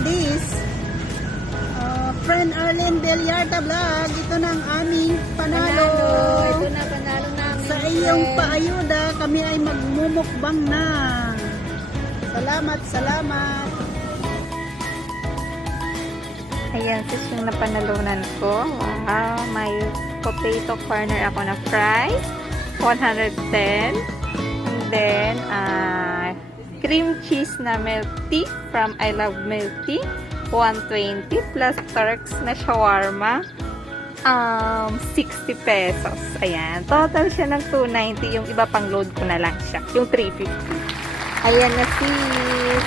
Daddies. Friend Arlene Deliarta Vlog. Ito na ang aming panalo. Ito na panalo namin. Sa iyong paayuda, kami ay magmumukbang na. Salamat, salamat. Ayan, sis yung napanalunan ko. Wow, may potato corner ako na fries. 110. And then, cream cheese na milk tea from I Love Milk Tea. 120 plus Turks na shawarma. 60 pesos. Ayan. Total siya ng 290. Yung iba pang load ko na lang siya. Yung 350. Ayan na sis.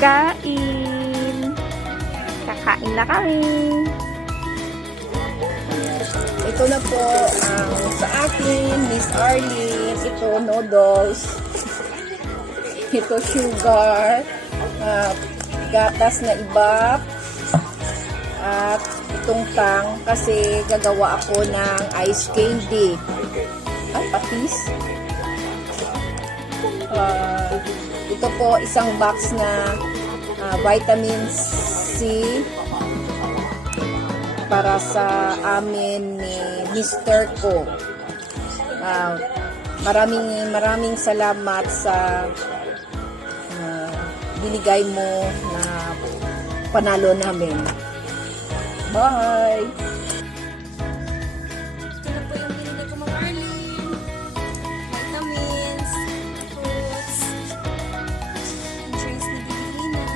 Kain. Kakain na kami. Ito na po ang sa akin, Miss Arlene. Ito, noodles. Ito, sugar. Gatas na ibap. At itong tang kasi gagawa ako ng ice candy. Patis. Ito po isang box na vitamin C para sa amin ni Mr. Ko. Maraming salamat sa binigay mo na panalo namin. Bye! Ito na po yung binili ko, Ma'am Arlene. Vitamins, fruits, drinks na bibili na.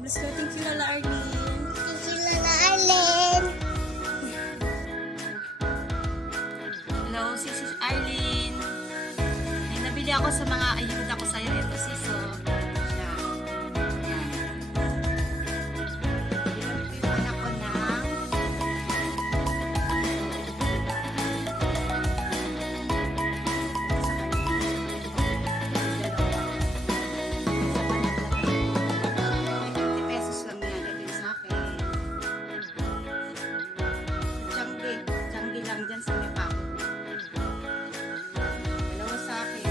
Bless ko, thank you, Lala Arlene. Thank you, Lola Arlene. Hello, sis Arlene. May nabili ako sa mga ayuda ko sa'yo. Ito, sis. So, yan. Yan. Binigyan ako ng pesos lang yan. Ito yung sa akin. Tiyanggi lang dyan sa may pako. Dalawa sa akin.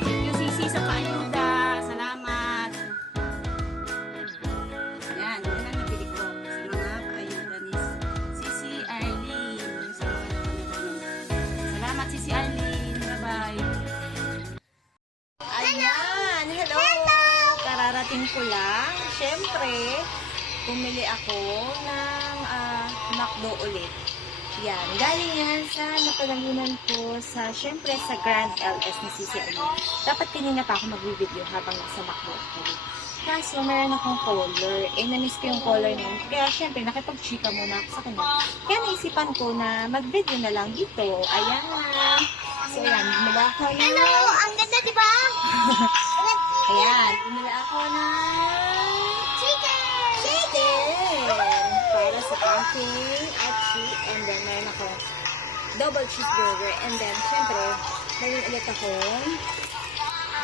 Thank you, Sisi, sa paayuda. Salamat. Yan, yun ang nabili ko sa mga paayuda ni Sisi Arlene. Yung sa mga napanood. Salamat, Sisi Arlene. Bye-bye. Ayan, hello. Kararating ko lang. Siyempre, bumili ako ng McDo ulit. Yan, galing yan sa napalamunan ko sa, syempre, sa Grand LS ni Sisi Arlene. Dapat kanina pa ako mag-video habang nasa McDo ako. Kaso, meron akong color. Na-miss ko yung color na yun. Kaya, syempre, nakipag-chika muna ako sa kanya. Kaya naisipan ko na mag-video na lang dito. Ayan na. So, ayan, bumila ako na. Hello, ang ganda, di ba? Ayan, bumila ako na Chicken! chicken para sa aking achi. And then, meron ako double cheeseburger. And then, syempre, meron ulit akong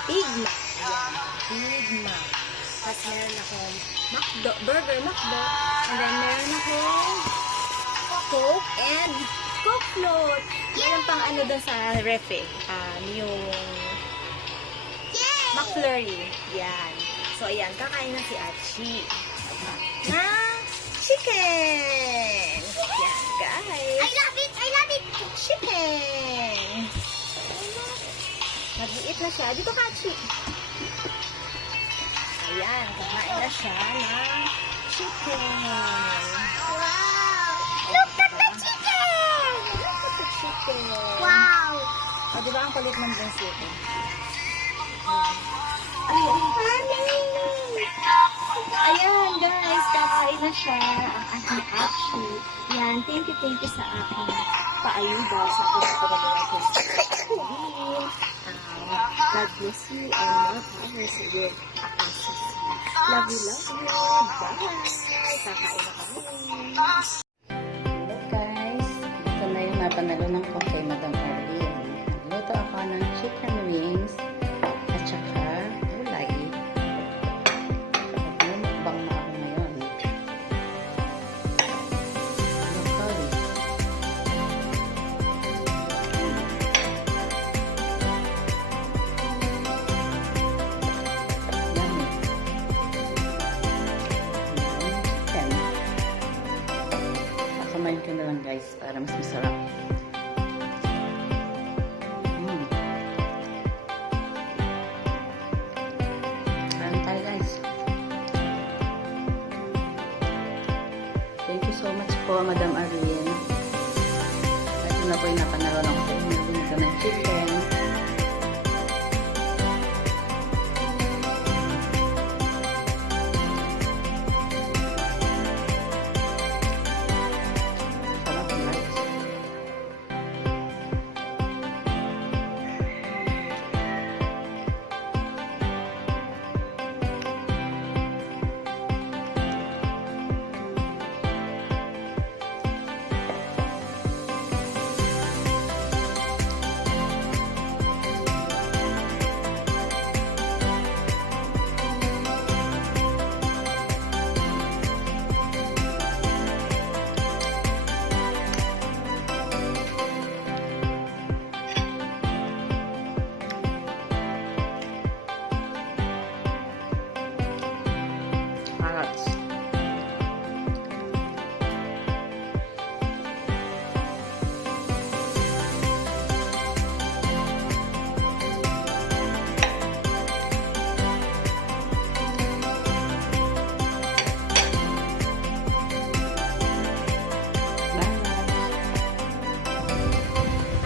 Big Mac. Ayan, Big Mac. Tapos meron akong Burger McDo. And then, meron akong Coke and Coke float. Meron pang ano doon sa refe. Yung McFlurry. Yan. So, ayan. Kakain na si Achi. Na chicken. Yan, guys. I love it! I love it! Chicken. Nag-iit na siya. Dito ka, Achi. Ayan. Kakain na siya ng chicken. Wow! Look at the chicken! Look at the chicken. Wow! O, diba ang kulit ng chicken? Ayan, guys, kakain na siya ang aking Achi. Yan, thank you sa aking paayuda sa aking pagkagawa ko sa Korean. God bless you and more power sa iyo, aking sisi. Love you, love you. Bye! kakain na kami. Hello guys, ito na yung napanalunan ko kay Madam Arlene. Nagluto ako ng chicken wings at saka gulay. Magmumukbang na ako ngayon. Local. Yummy. Chicken. Kasamayin ko na lang guys para mas masarap. Kain tayo guys. Thank you so much po Madam Arlene. Ito na po yung napanaroon ako sa inyo. Ito ng chicken. Sarap guys. Carrots.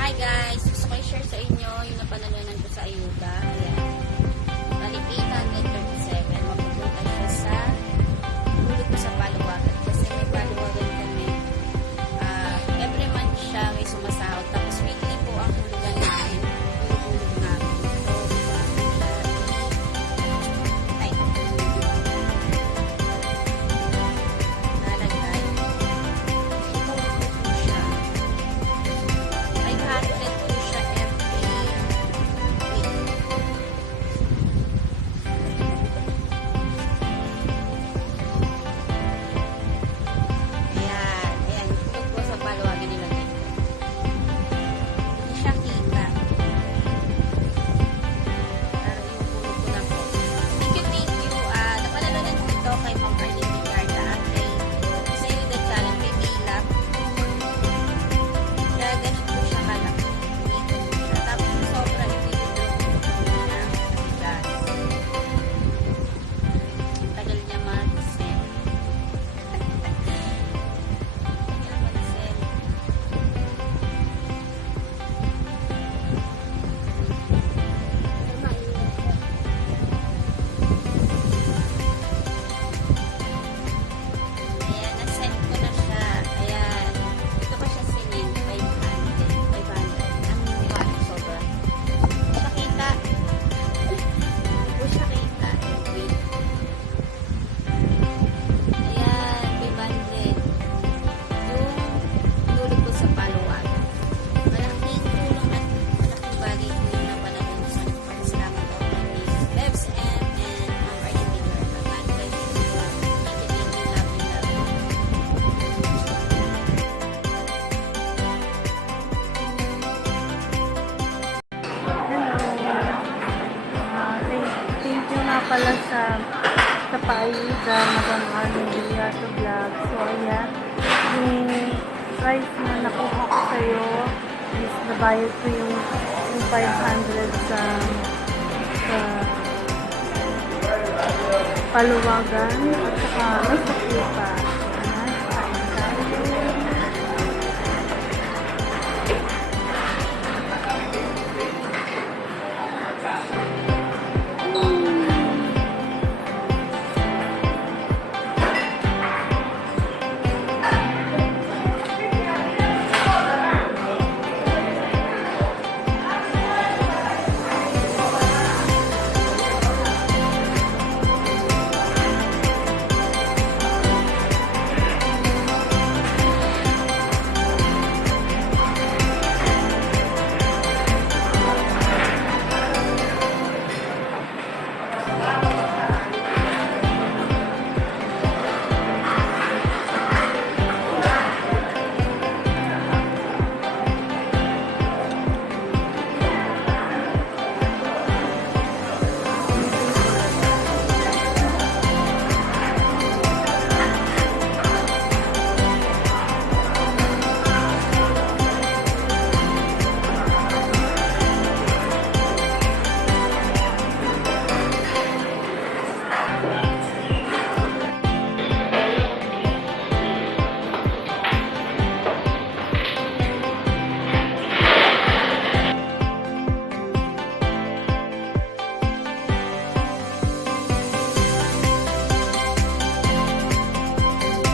Hi guys! Gusto ko i-share sa inyo yung napanalunan ko sa ayuda. Ayan. Bali 837. Mapupunta siya sa hulog ko sa Paluwagan. Kasi may Paluwagan kami. Every month siya may sumasahod. Tapos weekly po ang hulugan namin. Hulog namin. So, ay, nalagay. Hulog po siya. 500 po siya every week. Ayan, ayan. Ito po sa Paluwagan nilagay ko. Hindi siya kita. Pero yung hulog ko na po. Thank you. Napanalunan ko ito kay Ma'am Arlene Villarda at kay sa Ayuda Challenge kay Maylab. Kaya ganun po siya kalaki. Dito po siya. Tapos yung sobra yung i-withdraw ko po na bigas. Ang tagal niya mag-send. Tagal mag-send. Ayan, na-send ko na siya. Ayan. Ito pa siya cement. 500. 500. Ang mahal sobra. Siya kita. Po siya kita. Wait. Ayan. 500. Yung tulog ko sa Paluwagan. Malaking tulong at malaking bagay ko yung napanalan sa pagkasalamat ako kay Miss Bebs and Ma'am Arlene Villarda. God bless you. Thank you. Love you. Thank you nga pala sa paayuda Madam Arlene Villarda Vlog. So, ayan, yung price na nakuha ko sa'yo is nabayad ko yung 500 sa Paluwagan at saka may sakli pa.